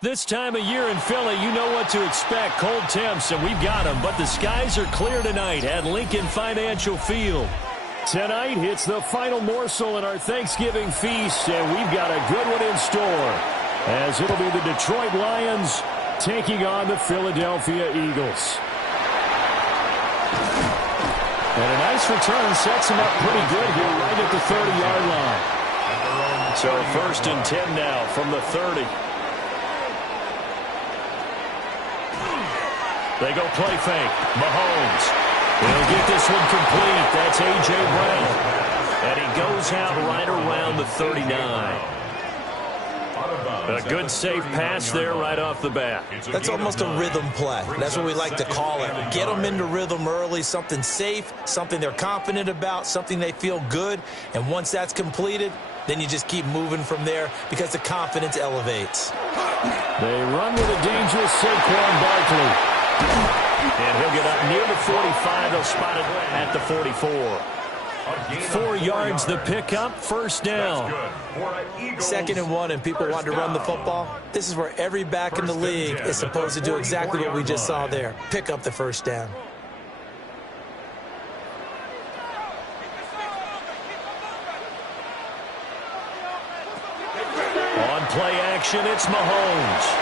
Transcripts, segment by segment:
This time of year in Philly, you know what to expect. Cold temps, and we've got them. But the skies are clear tonight at Lincoln Financial Field. Tonight, it's the final morsel in our Thanksgiving feast, and we've got a good one in store, as it'll be the Detroit Lions taking on the Philadelphia Eagles. And a nice return sets him up pretty good here right at the 30-yard line. So 1st and 10 now from the 30. They go play fake. Mahomes. He'll get this one complete. That's A.J. Brown. And he goes out right around the 39. A good safe pass there right off the bat. That's almost a rhythm play. That's what we like to call it. Get them into rhythm early, something safe, something they're confident about, something they feel good. And once that's completed, then you just keep moving from there because the confidence elevates. They run with a dangerous Saquon Barkley. And he'll get up near the 45. They'll spot it at the 44. 4 yards the pickup, 1st down. 2nd and 1, and people want to run the football. This is where every back in the league is supposed to do exactly what we just saw there. Pick up the 1st down. On play action, it's Mahomes.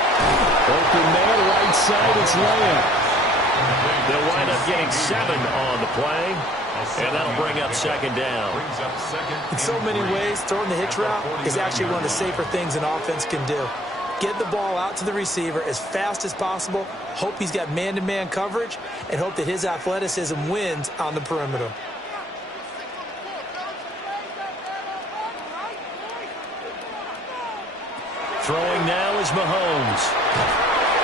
Open man, right side, it's Lamb. They'll wind up getting 7 on the play, and that'll bring up 2nd down. In so many ways, throwing the hitch route is actually one of the safer things an offense can do. Get the ball out to the receiver as fast as possible, hope he's got man-to-man coverage, and hope that his athleticism wins on the perimeter. Throwing now is Mahomes.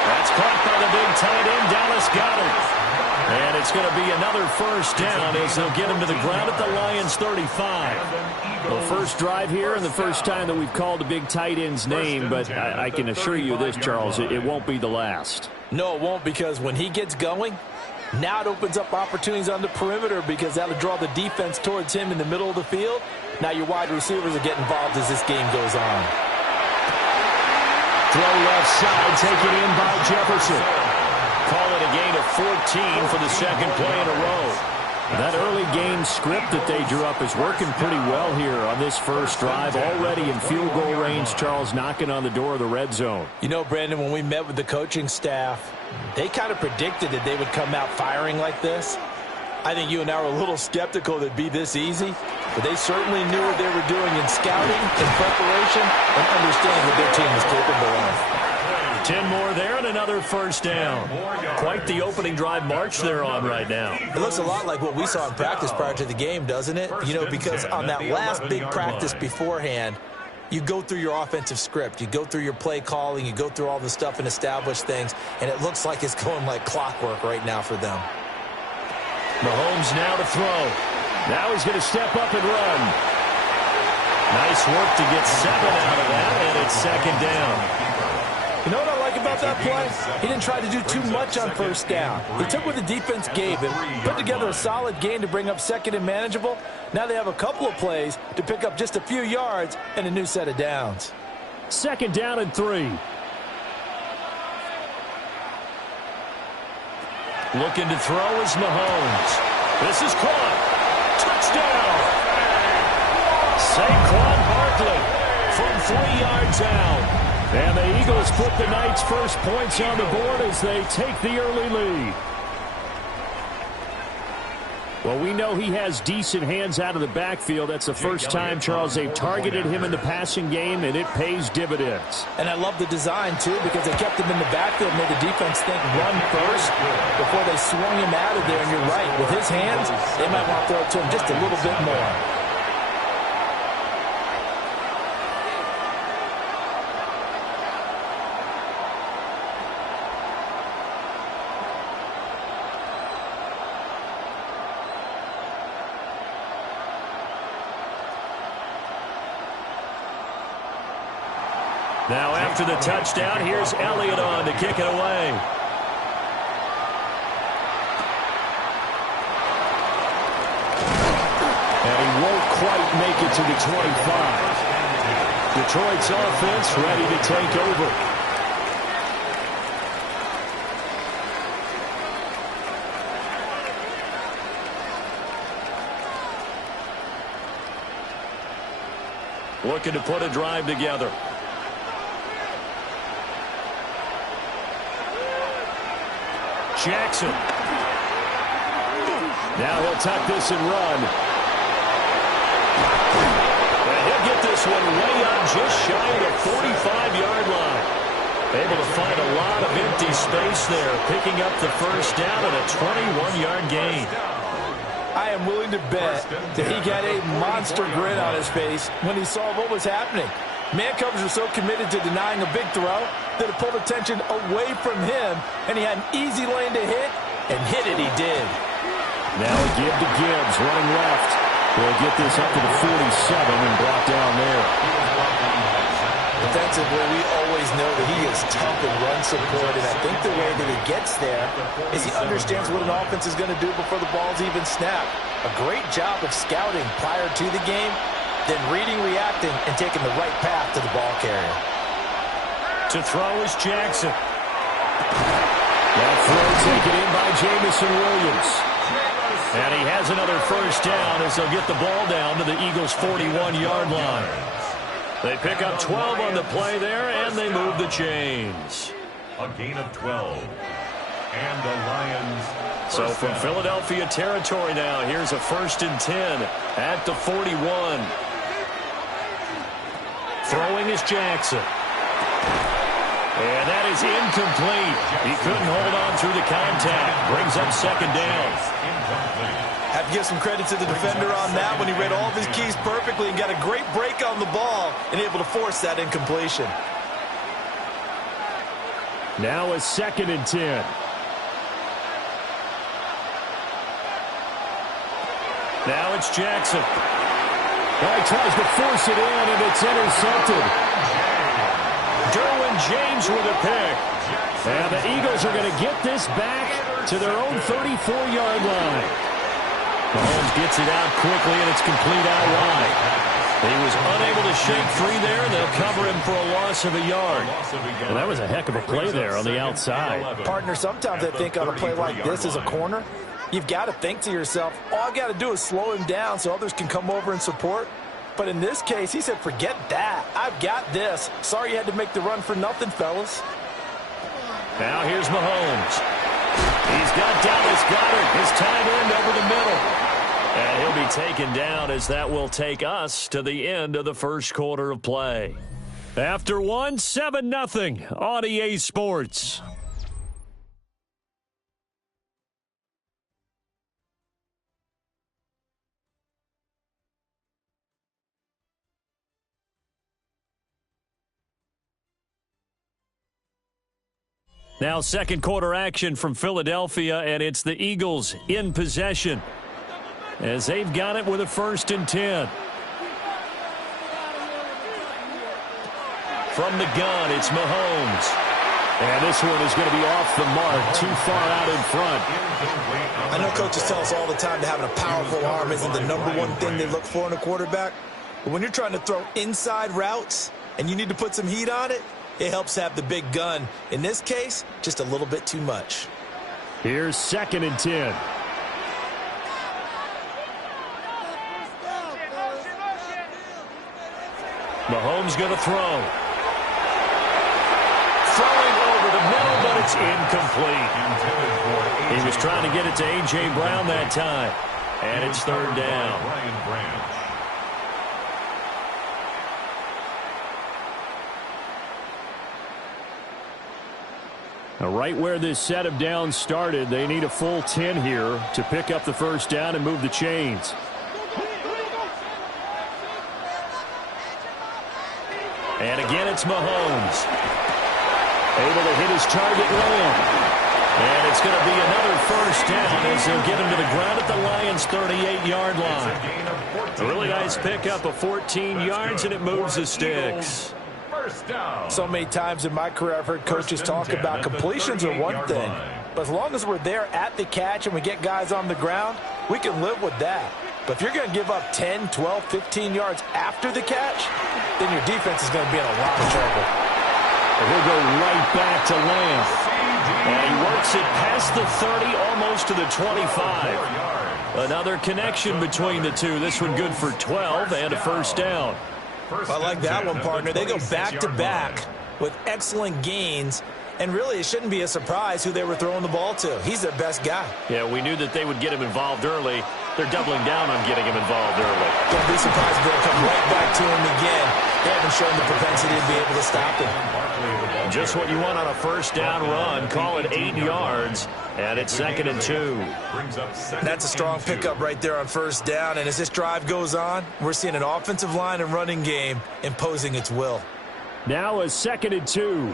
That's caught by the big tight end, Dallas Goedert. And it's going to be another 1st down as they'll get him to the ground at the Lions' 35. The first drive here and the first time that we've called the big tight end's name, but I can assure you this, Charles, it won't be the last. No, it won't, because when he gets going, now it opens up opportunities on the perimeter because that'll draw the defense towards him in the middle of the field. Now your wide receivers are getting involved as this game goes on. Throw left side, taken in by Jefferson. Call it a gain of 14 for the 2nd play in a row. That early game script that they drew up is working pretty well here on this first drive. Already in field goal range, Charles, knocking on the door of the red zone. You know, Brandon, when we met with the coaching staff, they kind of predicted that they would come out firing like this. I think you and I were a little skeptical that it'd be this easy, but they certainly knew what they were doing in scouting, in preparation, and understand what their team is capable of. 10 more there and another 1st down. Quite the opening drive march they're on right now. It looks a lot like what we saw in practice prior to the game, doesn't it? You know, because on that last big practice beforehand, you go through your offensive script. You go through your play calling. You go through all the stuff and establish things, and it looks like it's going like clockwork right now for them. Mahomes now to throw. Now he's going to step up and run. Nice work to get 7 out of that, and it's 2nd down. You know what I like about that play? He didn't try to do too much on 1st down. He took what the defense gave him, put together a solid gain to bring up 2nd and manageable. Now they have a couple of plays to pick up just a few yards and a new set of downs. 2nd down and 3. Looking to throw is Mahomes. This is caught. Touchdown! Saquon Barkley from 3 yards out. And the Eagles put the Knights' first points on the board as they take the early lead. Well, we know he has decent hands out of the backfield. That's the first time, Charles, they've targeted him in the passing game, and it pays dividends. And I love the design, too, because they kept him in the backfield, made the defense think run first before they swung him out of there. And you're right, with his hands, they might want to throw it to him just a little bit more. Now after the touchdown, here's Elliott on to kick it away. And he won't quite make it to the 25. Detroit's offense ready to take over. Looking to put a drive together. Jackson. Now he'll tuck this and run. And he'll get this one way up just shy of the 45-yard line. Able to find a lot of empty space there, picking up the first down and a 21-yard gain. I am willing to bet that he got a monster grin on his face when he saw what was happening. Man coverage was so committed to denying a big throw that it pulled attention away from him, and he had an easy lane to hit, and hit it he did. Now a give to Gibbs, running left. He'll get this up to the 47 and brought down there. Defensively, we always know that he is tough in run support, and I think the way that he gets there is he understands what an offense is going to do before the ball's even snapped. A great job of scouting prior to the game, then reading, reacting, and taking the right path to the ball carrier. To throw is Jackson. That throw taken in by Jameson Williams. And he has another first down as they'll get the ball down to the Eagles' 41-yard line. They pick up 12 on the play there, and they move the chains. A gain of 12. And the Lions. So from Philadelphia territory now, here's a 1st and 10 at the 41. Throwing is Jackson. And that is incomplete. He couldn't hold on through the contact. Brings up 2nd down. Have to give some credit to the defender on that when he read all of his keys perfectly and got a great break on the ball and able to force that incompletion. Now a 2nd and 10. Now it's Jackson. Well, he tries to force it in, and it's intercepted. Derwin James with a pick. And the Eagles are going to get this back to their own 34-yard line. Mahomes gets it out quickly, and it's complete out wide. He was unable to shake free there, and they'll cover him for a loss of a yard. Well, that was a heck of a play there on the outside. Partner, sometimes I think on a play like this as a corner, you've got to think to yourself, all I've got to do is slow him down so others can come over and support. But in this case, he said, forget that. I've got this. Sorry you had to make the run for nothing, fellas. Now here's Mahomes. He's got Dallas Goedert, his tight end over the middle. And he'll be taken down as that will take us to the end of the first quarter of play. After one, 7-0 on EA Sports. Now second quarter action from Philadelphia, and it's the Eagles in possession as they've got it with a 1st and 10. From the gun, it's Mahomes. And this one is going to be off the mark, too far out in front. I know coaches tell us all the time that having a powerful arm isn't the #1 thing they look for in a quarterback. But when you're trying to throw inside routes and you need to put some heat on it, it helps have the big gun. In this case, just a little bit too much. Here's 2nd and 10. Mahomes going to throw. Throwing over the middle, but it's incomplete. He was trying to get it to A.J. Brown that time. And it's third down. Brian Branch. Now, right where this set of downs started, they need a full 10 here to pick up the first down and move the chains. And again, it's Mahomes. Able to hit his target Lamb. And it's going to be another first down as they'll get him to the ground at the Lions' 38-yard line. A really nice pickup of 14 yards, and it moves the sticks. So many times in my career I've heard coaches talk about completions are one thing, but as long as we're there at the catch and we get guys on the ground, we can live with that. But if you're going to give up 10, 12, 15 yards after the catch, then your defense is going to be in a lot of trouble. And he'll go right back to Lamb. And he works it past the 30, almost to the 25. Another connection between the two. This one good for 12 and a first down. I like that one, partner. They go back-to-back with excellent gains, and really it shouldn't be a surprise who they were throwing the ball to. He's their best guy. Yeah, we knew that they would get him involved early. They're doubling down on getting him involved early. Don't be surprised if they'll come right back to him again. They haven't shown the propensity to be able to stop him. Just what you want on a first down run. Call it 8 yards, and it's 2nd and 2. That's a strong pickup right there on first down, and as this drive goes on, we're seeing an offensive line and running game imposing its will. Now a 2nd and 2.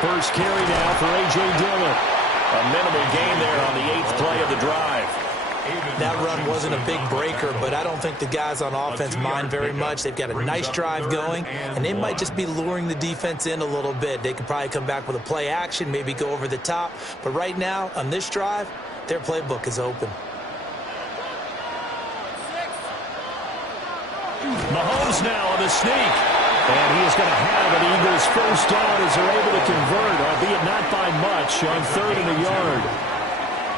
First carry now for A.J. Dillon. A minimal gain there on the 8th play of the drive. That run wasn't a big breaker, but I don't think the guys on offense mind very much. They've got a nice drive going, and they might just be luring the defense in a little bit. They could probably come back with a play action, maybe go over the top. But right now, on this drive, their playbook is open. Mahomes now on the sneak. And he is going to have an Eagles first down as they're able to convert, albeit not by much, on 3rd and a yard.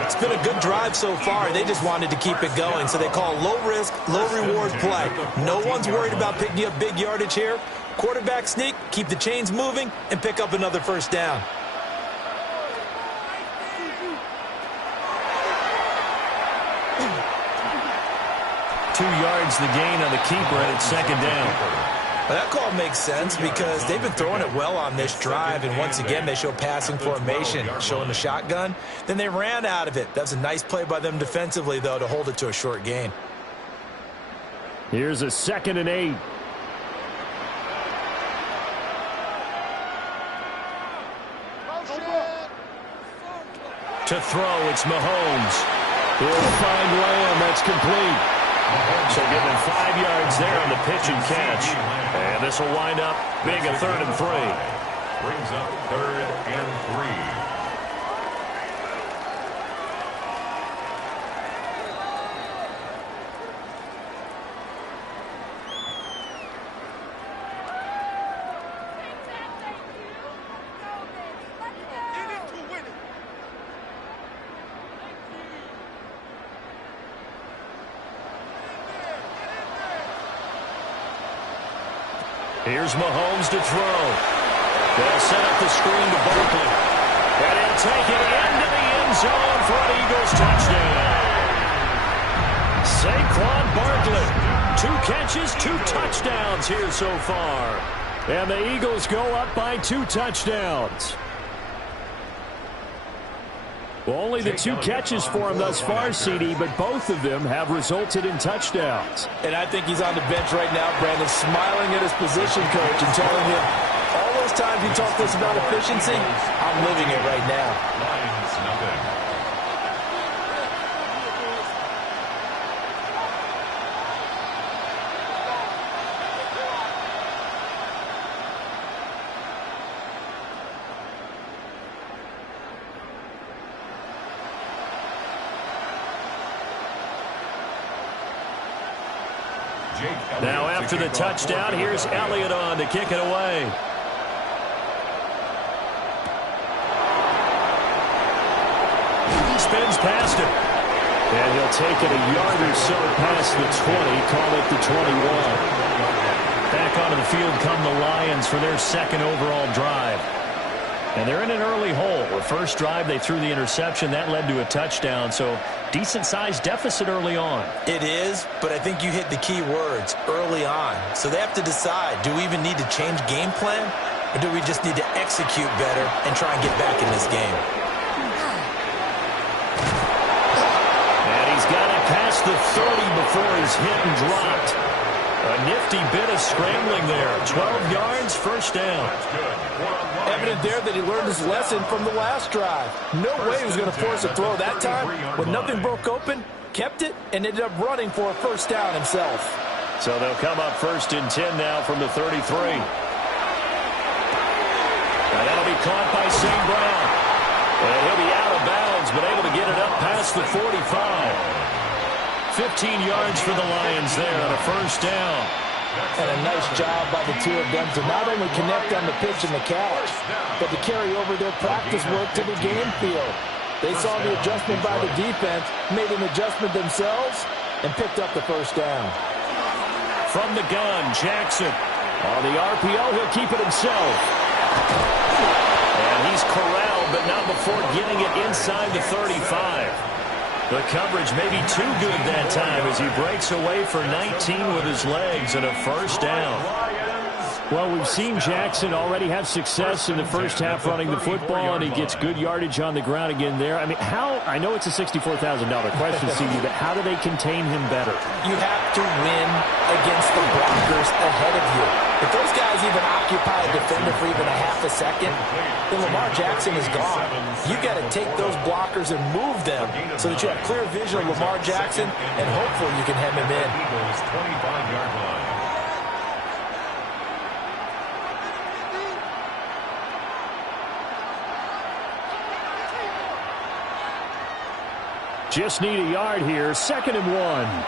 It's been a good drive so far. They just wanted to keep it going, so they call low-risk, low-reward play. No one's worried about picking up big yardage here. Quarterback sneak, keep the chains moving, and pick up another first down. Two yards the gain on the keeper, and it's 2nd down. Well, that call makes sense because they've been throwing it well on this drive, and once again they show passing formation, showing the shotgun. Then they ran out of it. That's a nice play by them defensively, though, to hold it to a short gain. Here's a 2nd and 8. To throw, it's Mahomes. He'll find Lamb. That's complete. So getting him 5 yards there on the pitch and catch. And this will wind up being a 3rd and 3. Brings up 3rd and 3. Here's Mahomes to throw. They'll set up the screen to Barkley. And he'll take it into the end zone for an Eagles touchdown. Saquon Barkley. 2 catches, 2 touchdowns here so far. And the Eagles go up by 2 touchdowns. Well, only the 2 catches for him thus far, CD, but both of them have resulted in touchdowns. And I think he's on the bench right now, Brandon, smiling at his position coach and telling him, all those times you talk to us about efficiency, I'm living it right now. Lions, nothing. Now after the touchdown, here's Elliott on to kick it away. He spins past him. And he'll take it a yard or so past the 20, call it the 21. Back onto the field come the Lions for their 2nd overall drive. And they're in an early hole. The first drive, they threw the interception. That led to a touchdown. So decent-sized deficit early on. It is, but I think you hit the key words, early on. So they have to decide, do we even need to change game plan? Or do we just need to execute better and try and get back in this game? And he's got it past the 30 before he's hit and dropped. A nifty bit of scrambling there. 12 yards, first down. Evident there that he learned his lesson from the last drive. No way he was going to force a throw that time. When nothing broke open, kept it, and ended up running for a first down himself. So they'll come up 1st and 10 now from the 33. And that'll be caught by St. Brown. And he'll be out of bounds, but able to get it up past the 45. 15 yards for the Lions there on a first down. And a nice job by the two of them to not only connect on the pitch and the catch, but to carry over their practice work to the game field. They saw the adjustment by the defense, made an adjustment themselves, and picked up the first down. From the gun, Jackson. On the RPO, he'll keep it himself. And he's corralled, but not before getting it inside the 35. The coverage may be too good that time as he breaks away for 19 with his legs and a first down. Well, we've seen Jackson already have success in the first half running the football, and he gets good yardage on the ground again there. I mean, I know it's a $64,000 question, CD, but how do they contain him better? You have to win against the blockers ahead of you. If those guys even occupy a defender for even a half a second, then Lamar Jackson is gone. You got to take those blockers and move them so that you have clear vision of Lamar Jackson, and hopefully you can hem him in. 25-yard line. Just need a yard here. 2nd and 1.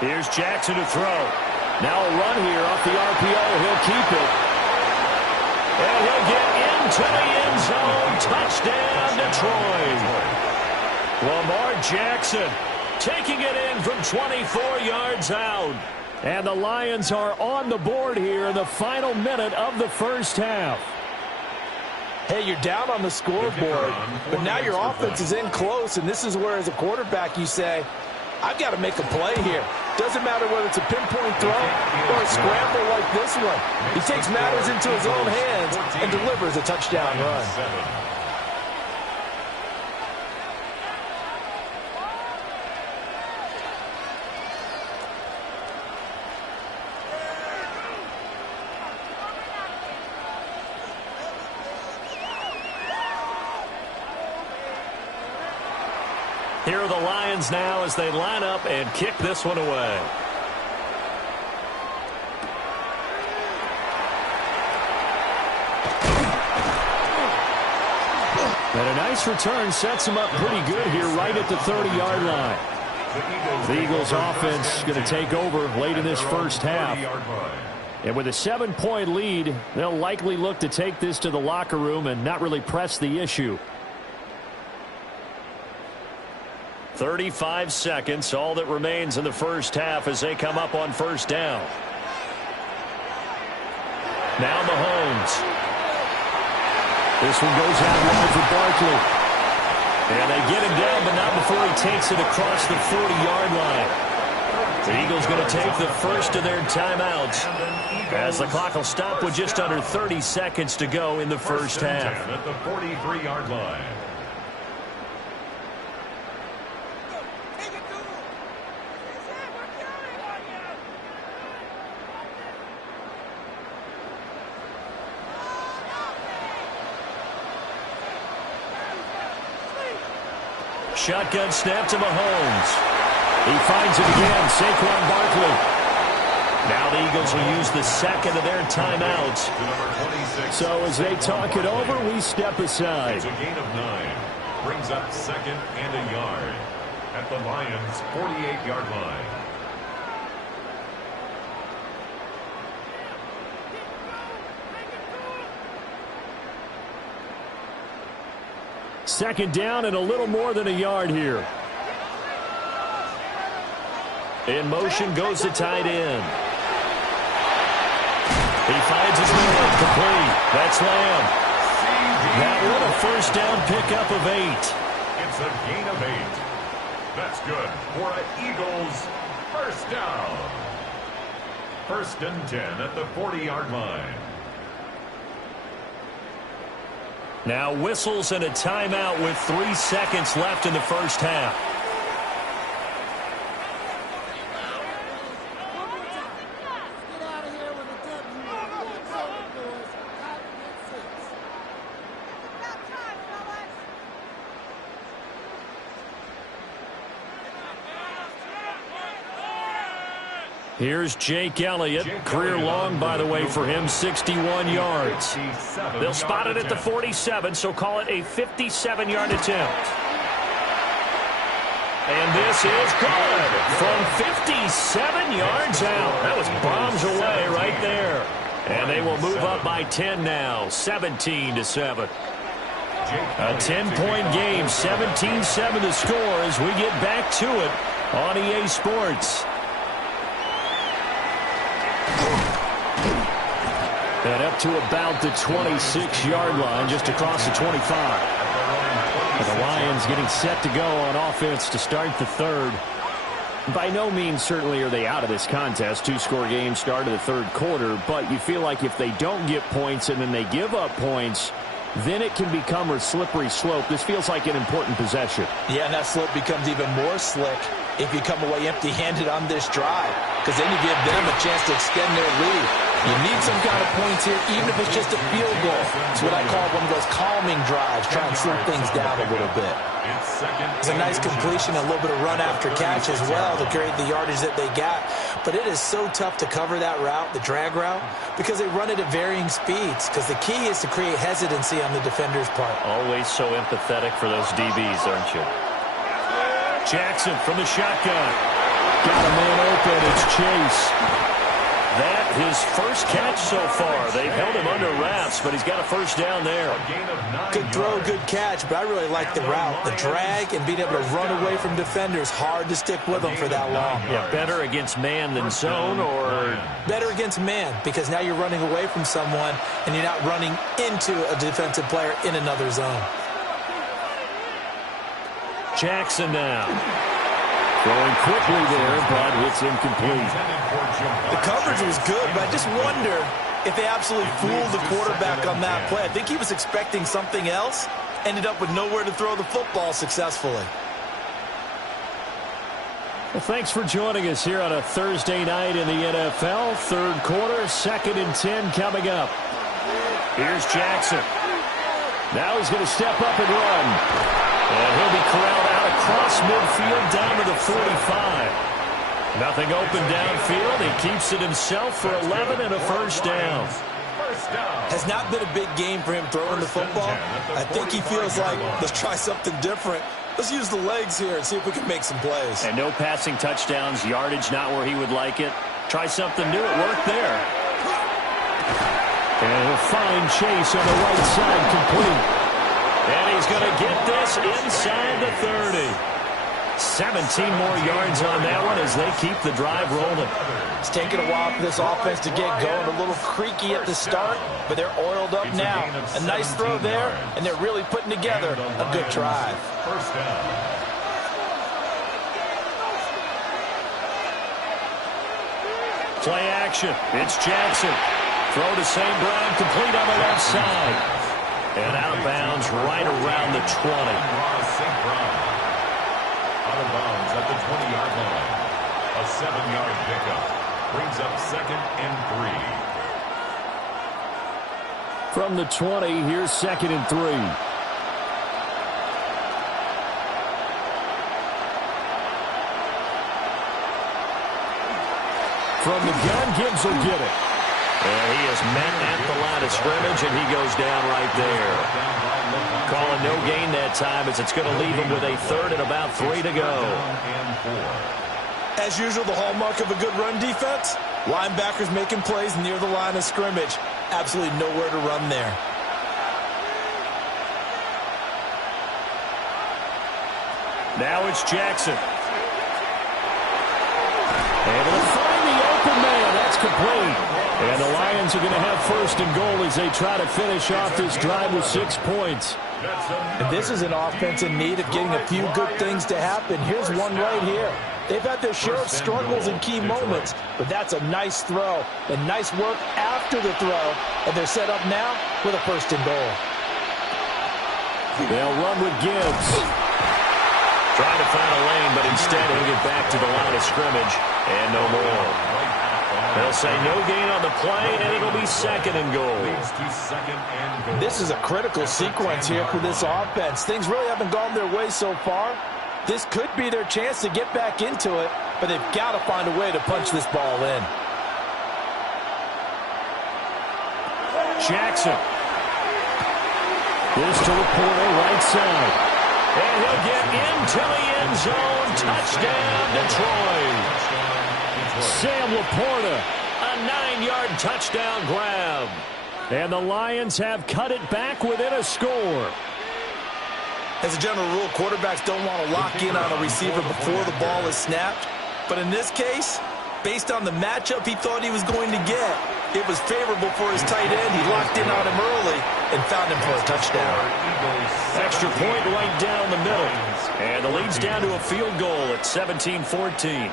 Here's Jackson to throw. Now a run here off the RPO. He'll keep it. And he'll get into the end zone. Touchdown, Detroit. Lamar Jackson taking it in from 24 yards out. And the Lions are on the board here in the final minute of the first half. Hey, you're down on the scoreboard, but now your offense is in close, and this is where, as a quarterback, you say, I've got to make a play here. Doesn't matter whether it's a pinpoint throw or a scramble like this one. He takes matters into his own hands and delivers a touchdown run. Here are the Lions now as they line up and kick this one away. And a nice return sets them up pretty good here right at the 30-yard line. The Eagles offense going to take over late in this first half. And with a 7-point lead, they'll likely look to take this to the locker room and not really press the issue. 35 seconds, all that remains in the first half as they come up on first down. Now Mahomes. This one goes out wide for Barkley. And they get him down, but not before he takes it across the 40-yard line. The Eagles going to take the first of their timeouts as the clock will stop with just under 30 seconds to go in the first half. At the 43-yard line. Shotgun snap to Mahomes. He finds it again, Saquon Barkley. Now the Eagles will use the second of their timeouts. So as they talk it over, we step aside. It's a gain of 9. Brings up 2nd and a yard at the Lions' 48-yard line. Second down and a little more than a yard here. In motion goes the tight end. He finds his man, complete. That's Lamb. That one a first down pickup of 8. It's a gain of 8. That's good for an Eagles first down. 1st and 10 at the 40-yard line. Now whistles and a timeout with 3 seconds left in the first half. Here's Jake Elliott. Career long, by the way, for him, 61 yards. They'll spot it at the 47, so call it a 57-yard attempt. And this is good from 57 yards out. That was bombs away right there. And they will move up by 10 now, 17-7. A 10-point game, 17-7 the score as we get back to it on EA Sports. And up to about the 26-yard line, just across the 25. And the Lions getting set to go on offense to start the third. By no means, certainly, are they out of this contest. 2-score game start of the third quarter. But you feel like if they don't get points and then they give up points, then it can become a slippery slope. This feels like an important possession. Yeah, and that slope becomes even more slick if you come away empty-handed on this drive, because then you give them a chance to extend their lead. You need some kind of points here, even if it's just a field goal. It's what I call one of those calming drives, try and slow things down a little bit. It's a nice completion, a little bit of run after catch as well to create the yardage that they got. But it is so tough to cover that route, the drag route, because they run it at varying speeds, because the key is to create hesitancy on the defender's part. Always so empathetic for those DBs, aren't you? Jackson from the shotgun. Got a man open. It's Chase. That his first catch so far. They've held him under wraps, but he's got a first down there. Good throw, good catch, but I really like the route. The drag and being able to run away from defenders. Hard to stick with them for that long. Yeah, better against man than zone, or? Better against man, because now you're running away from someone and you're not running into a defensive player in another zone. Jackson now. Throwing quickly there, but it's incomplete. The coverage was good, but I just wonder if they absolutely fooled the quarterback on that play. I think he was expecting something else, ended up with nowhere to throw the football successfully. Well, thanks for joining us here on a Thursday night in the NFL. Third quarter, 2nd and 10 coming up. Here's Jackson. Now he's going to step up and run. And he'll be corralled out across midfield down to the 45. Nothing open downfield. He keeps it himself for 11 and a first down. Has not been a big game for him throwing the football. I think he feels like, let's try something different. Let's use the legs here and see if we can make some plays. And no passing touchdowns, yardage not where he would like it. Try something new. It worked there. And he'll find Chase on the right side, complete. And he's going to get this inside the 30. 17 more yards on that one as they keep the drive rolling. It's taken a while for this offense to get going. A little creaky at the start, but they're oiled up now. A nice throw there, and they're really putting together a good drive. First down. Play action. It's Jackson. Throw to St. Brown, complete on the left side. And out of bounds right around the 20. St. Brown. Out of bounds at the 20-yard line. A 7-yard pickup. Brings up 2nd and 3. From the 20, here's 2nd and 3. From the gun, Gibbs will get it. And he is met at the line of scrimmage, and he goes down right there. Calling no gain that time as it's going to leave him with a 3rd and about 3 to go. As usual, the hallmark of a good run defense, linebackers making plays near the line of scrimmage. Absolutely nowhere to run there. Now it's Jackson. Able to find the open man. That's complete. And the Lions are going to have first and goal as they try to finish off this drive with 6 points. And this is an offense in need of getting a few good things to happen. Here's one right here. They've had their share of struggles in key moments, but that's a nice throw and nice work after the throw. And they're set up now with a first and goal. They'll run with Gibbs. Trying to find a lane, but instead he'll get back to the line of scrimmage. And no more. They'll say no gain on the play, and it'll be second and goal. This is a critical sequence here for this offense. Things really haven't gone their way so far. This could be their chance to get back into it, but they've got to find a way to punch this ball in. Jackson. This to Laporta, right side. And he'll get into the end zone. Touchdown, Detroit. Sam Laporta, a 9-yard touchdown grab. And the Lions have cut it back within a score. As a general rule, quarterbacks don't want to lock in on a receiver before the ball is snapped. But in this case, based on the matchup he thought he was going to get, it was favorable for his tight end. He locked in on him early and found him for a touchdown. Extra point right down the middle. And the lead's down to a field goal at 17-14.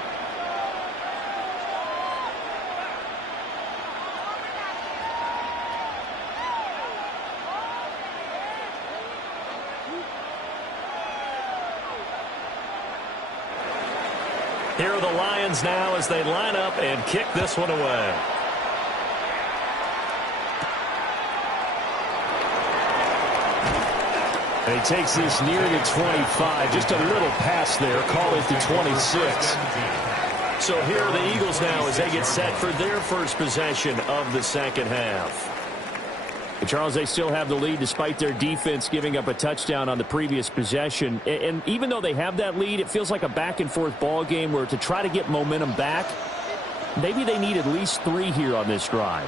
Here are the Lions now as they line up and kick this one away. And he takes this near the 25. Just a little pass there. Call it the 26. So here are the Eagles now as they get set for their first possession of the second half. And Charles, they still have the lead despite their defense giving up a touchdown on the previous possession. And even though they have that lead, it feels like a back-and-forth ball game where to try to get momentum back, maybe they need at least 3 here on this drive.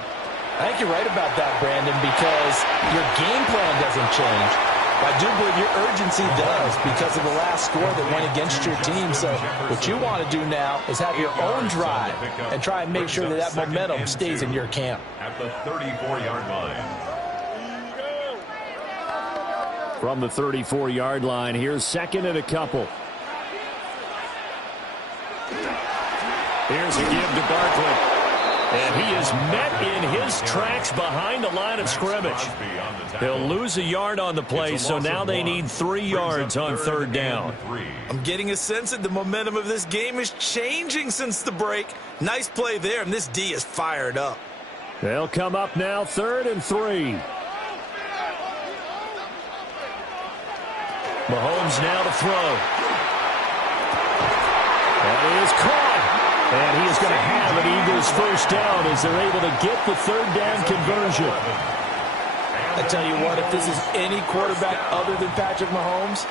I think you're right about that, Brandon, because your game plan doesn't change. I do believe your urgency does because of the last score that went against your team. So what you want to do now is have your own drive and try and make sure that that momentum stays in your camp. At the 34-yard line. From the 34-yard line, here's second and a couple. Here's a give to Barkley. And he is met in his tracks behind the line of scrimmage. He'll lose a yard on the play, so now they need 3 yards on third down. I'm getting a sense that the momentum of this game is changing since the break. Nice play there, and this D is fired up. They'll come up now, 3rd and 3. Mahomes now to throw. That is caught. And he is going to have an Eagles first down as they're able to get the third down conversion. I tell you what, if this is any quarterback other than Patrick Mahomes,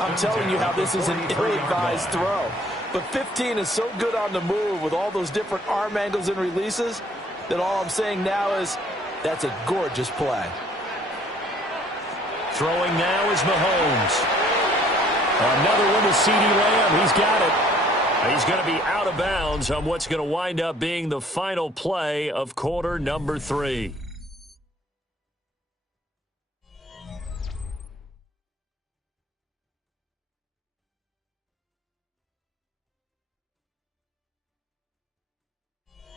I'm telling you how this is an ill-advised throw. But 15 is so good on the move with all those different arm angles and releases that all I'm saying now is that's a gorgeous play. Throwing now is Mahomes. Another one to CeeDee Lamb. He's got it. He's going to be out of bounds on what's going to wind up being the final play of quarter number 3.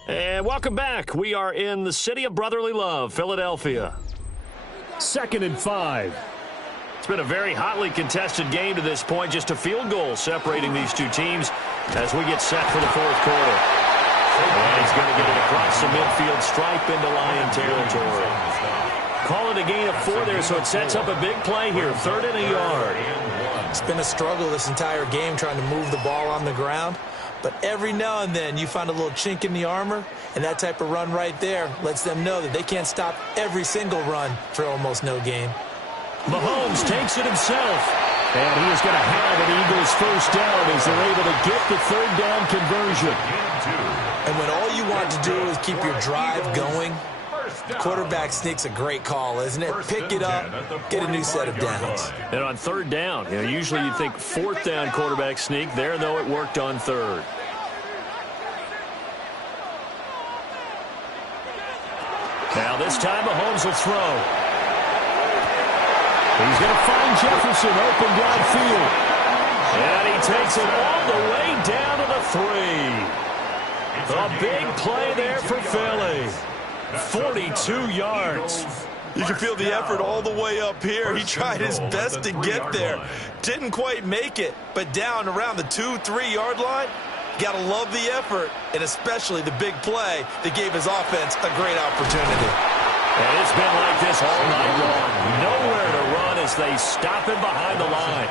And welcome back. We are in the city of brotherly love, Philadelphia. 2nd and 5. It's been a very hotly contested game to this point. Just a field goal separating these two teams as we get set for the 4th quarter. And he's going to get it across the midfield stripe into Lion territory. Call it a gain of 4 there, so it sets up a big play here. 3rd and a yard. It's been a struggle this entire game trying to move the ball on the ground. But every now and then you find a little chink in the armor, and that type of run right there lets them know that they can't stop every single run for almost no gain. Mahomes takes it himself. And he is going to have an Eagles first down as they're able to get the 3rd down conversion. And when all you want to do is keep your drive going, quarterback sneak's a great call, isn't it? Pick it up, get a new set of downs. And on 3rd down, usually you think 4th down quarterback sneak. There, though, it worked on 3rd. Now this time Mahomes will throw. He's going to find Jefferson open downfield. And he takes it all the way down to the 3. A big play there for Philly. 42 yards. You can feel the effort all the way up here. He tried his best to get there. Didn't quite make it, but down around the 2-3 yard line, got to love the effort, and especially the big play that gave his offense a great opportunity. And it's been like this all night long. Nowhere to run as they stop him behind the line.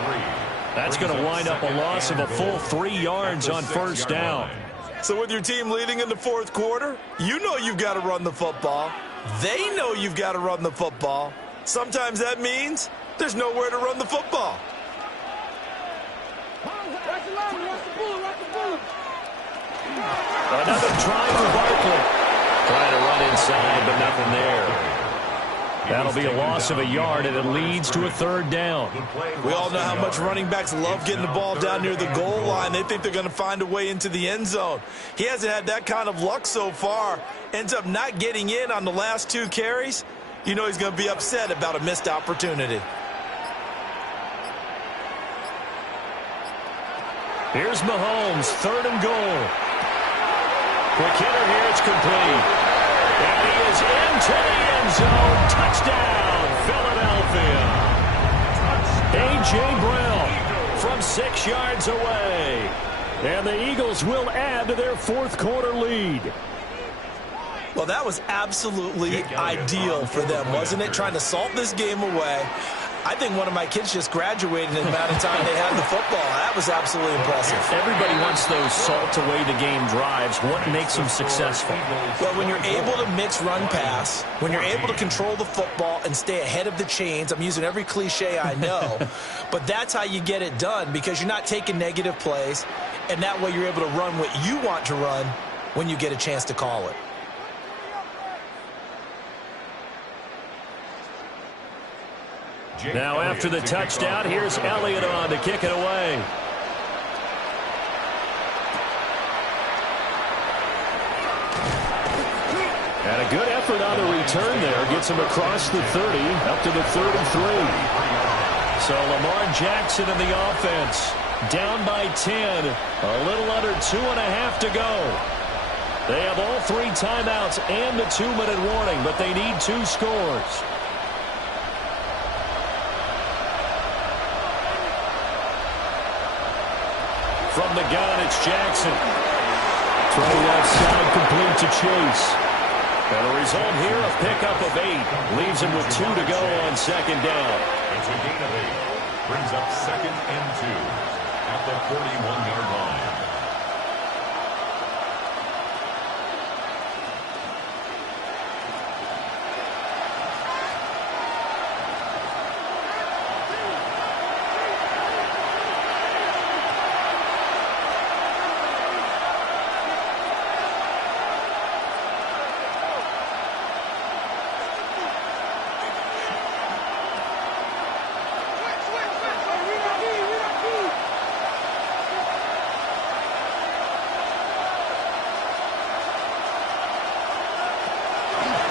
That's going to wind up a loss of a full 3 yards on first down. So with your team leading in the fourth quarter, you know you've got to run the football. They know you've got to run the football. Sometimes that means there's nowhere to run the football. Another try for Barkley. Trying to run inside, but nothing there. That'll be a loss of a yard, and it leads to a third down. We all know how much running backs love getting the ball down near the goal line. They think they're going to find a way into the end zone. He hasn't had that kind of luck so far. Ends up not getting in on the last 2 carries. You know he's going to be upset about a missed opportunity. Here's Mahomes, 3rd and goal. Quick hitter here, it's complete. And he is into the end zone. Touchdown, Philadelphia. A.J. Brown from 6 yards away. And the Eagles will add to their fourth quarter lead. Well, that was absolutely ideal for them, wasn't it? Trying to salt this game away. I think one of my kids just graduated in the amount of time they had the football. That was absolutely impressive. Everybody wants those salt-away-the-game drives. What makes them successful? Well, when you're able to mix run-pass, when you're able to control the football and stay ahead of the chains, I'm using every cliche I know, but that's how you get it done because you're not taking negative plays, and that way you're able to run what you want to run when you get a chance to call it. Now after the touchdown, here's Elliott on to kick it away. And a good effort on the return there. Gets him across the 30, up to the 33. So Lamar Jackson in the offense. Down by 10. A little under 2.5 to go. They have all 3 timeouts and a 2-minute warning, but they need 2 scores. From the gun, it's Jackson. Throw left side, complete to Chase. And the result here, a pickup of 8. Leaves him with 2 to go on second down. It's a gain of 8. Brings up 2nd and 2 at the 41-yard line.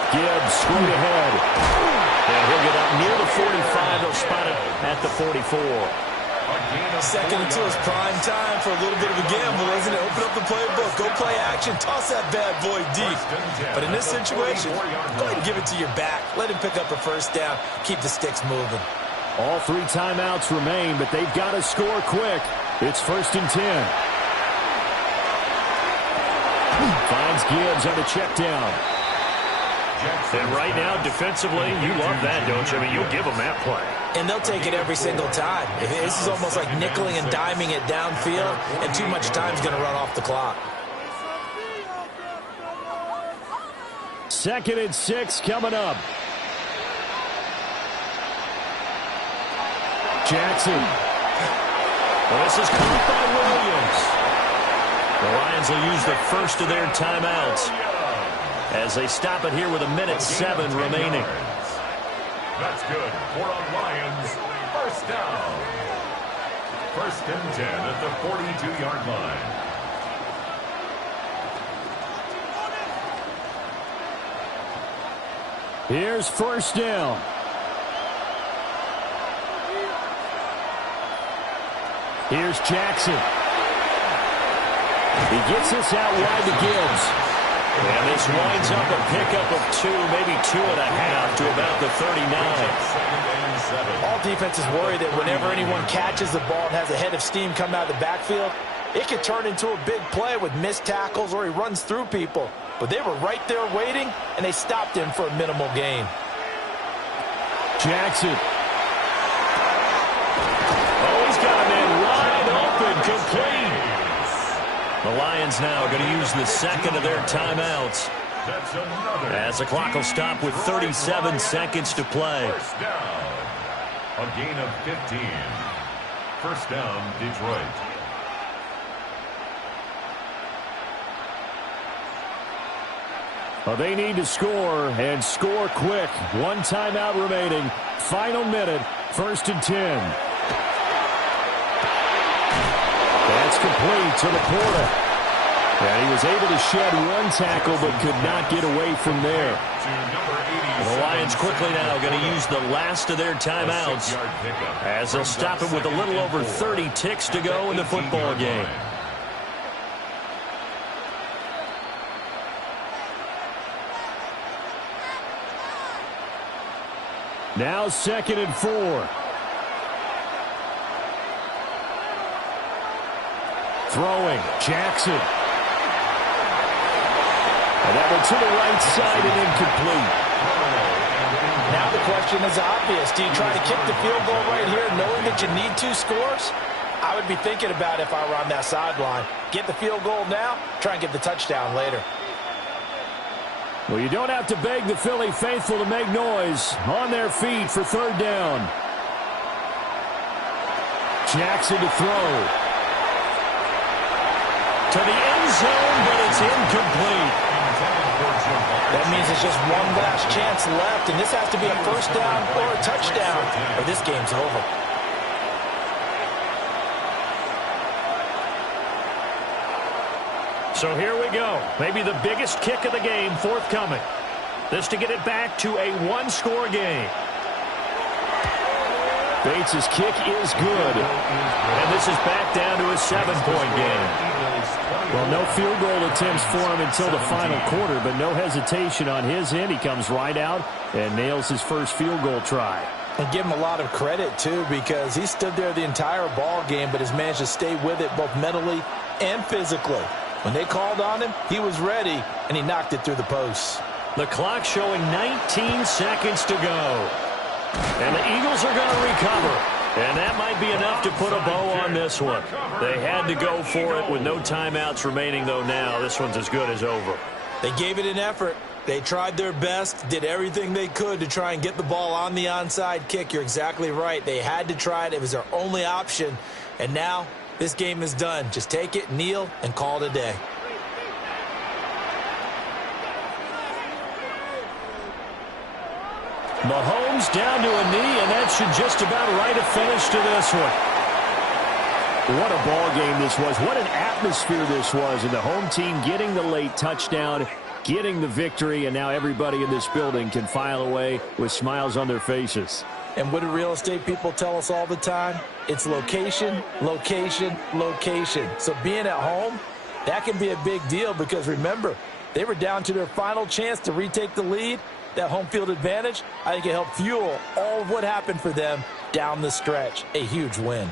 Gibbs straight ahead. And he'll get up near the 45. They'll spot it at the 44. 2nd and 2 is prime time for a little bit of a gamble, isn't it? Open up the playbook, go play action, toss that bad boy deep. But in this situation, go ahead and give it to your back. Let him pick up a first down. Keep the sticks moving. All 3 timeouts remain, but they've got to score quick. It's 1st and 10. Finds Gibbs on the check down. And right now, defensively, you love that, don't you? I mean, you'll give them that play. And they'll take it every single time. This is almost like nickeling and diming it downfield, and too much time's going to run off the clock. 2nd and 6 coming up. Jackson. Well, this is caught by Williams. The Lions will use the first of their timeouts as they stop it here with 1:07 remaining. That's good for a Lions first down. 1st and 10 at the 42-yard line. Here's first down. Here's Jackson. He gets this out wide to Gibbs. And this winds up a pickup of 2, maybe 2.5 to about the 39. All defenses worry that whenever anyone catches the ball and has a head of steam come out of the backfield, it could turn into a big play with missed tackles or he runs through people. But they were right there waiting, and they stopped him for a minimal gain. Jackson. Oh, he's got a man wide open, complete. The Lions now are going to use the second of their timeouts, as the clock will stop with 37 seconds to play. First down. A gain of 15. First down, Detroit. Well, they need to score, and score quick. 1 timeout remaining. Final minute, 1st and 10. That's complete to Laporta. And he was able to shed 1 tackle, but could not get away from there. The Lions quickly now going to use the last of their timeouts, as they'll stop it with a little over 30 ticks to go in the football game. Now 2nd and 4. Throwing, Jackson. And that one to the right side and incomplete. Now the question is obvious. Do you try to kick the field goal right here knowing that you need 2 scores? I would be thinking about it if I were on that sideline. Get the field goal now, try and get the touchdown later. Well, you don't have to beg the Philly faithful to make noise. On their feet for 3rd down. Jackson to throw. To the end zone, but it's incomplete. That means it's just one last chance left, and this has to be a first down or a touchdown, or this game's over. So here we go. Maybe the biggest kick of the game forthcoming. This to get it back to a 1-score game. Bates' kick is good. And this is back down to a 7-point game. Well, no field goal attempts for him until the final quarter, but no hesitation on his end. He comes right out and nails his first field goal try. And give him a lot of credit, too, because he stood there the entire ball game, but has managed to stay with it both mentally and physically. When they called on him, he was ready, and he knocked it through the posts. The clock showing 19 seconds to go. And the Eagles are going to recover. And that might be enough to put a bow on this one. They had to go for it with no timeouts remaining, though, now. This one's as good as over. They gave it an effort. They tried their best, did everything they could to try and get the ball on the onside kick. You're exactly right. They had to try it. It was their only option. And now this game is done. Just take it, kneel, and call it a day. Mahomes down to a knee, and that should just about write a finish to this one. What a ball game this was. What an atmosphere this was. And the home team getting the late touchdown, getting the victory, and now everybody in this building can file away with smiles on their faces. And what do real estate people tell us all the time? It's location, location, location. So being at home, that can be a big deal because, remember, they were down to their final chance to retake the lead. That home field advantage, I think it helped fuel all of what happened for them down the stretch. A huge win.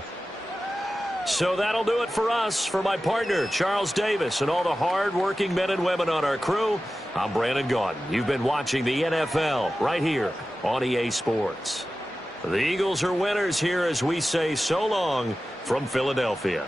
So that'll do it for us. For my partner, Charles Davis, and all the hard-working men and women on our crew, I'm Brandon Gaudin. You've been watching the NFL right here on EA Sports. The Eagles are winners here as we say so long from Philadelphia.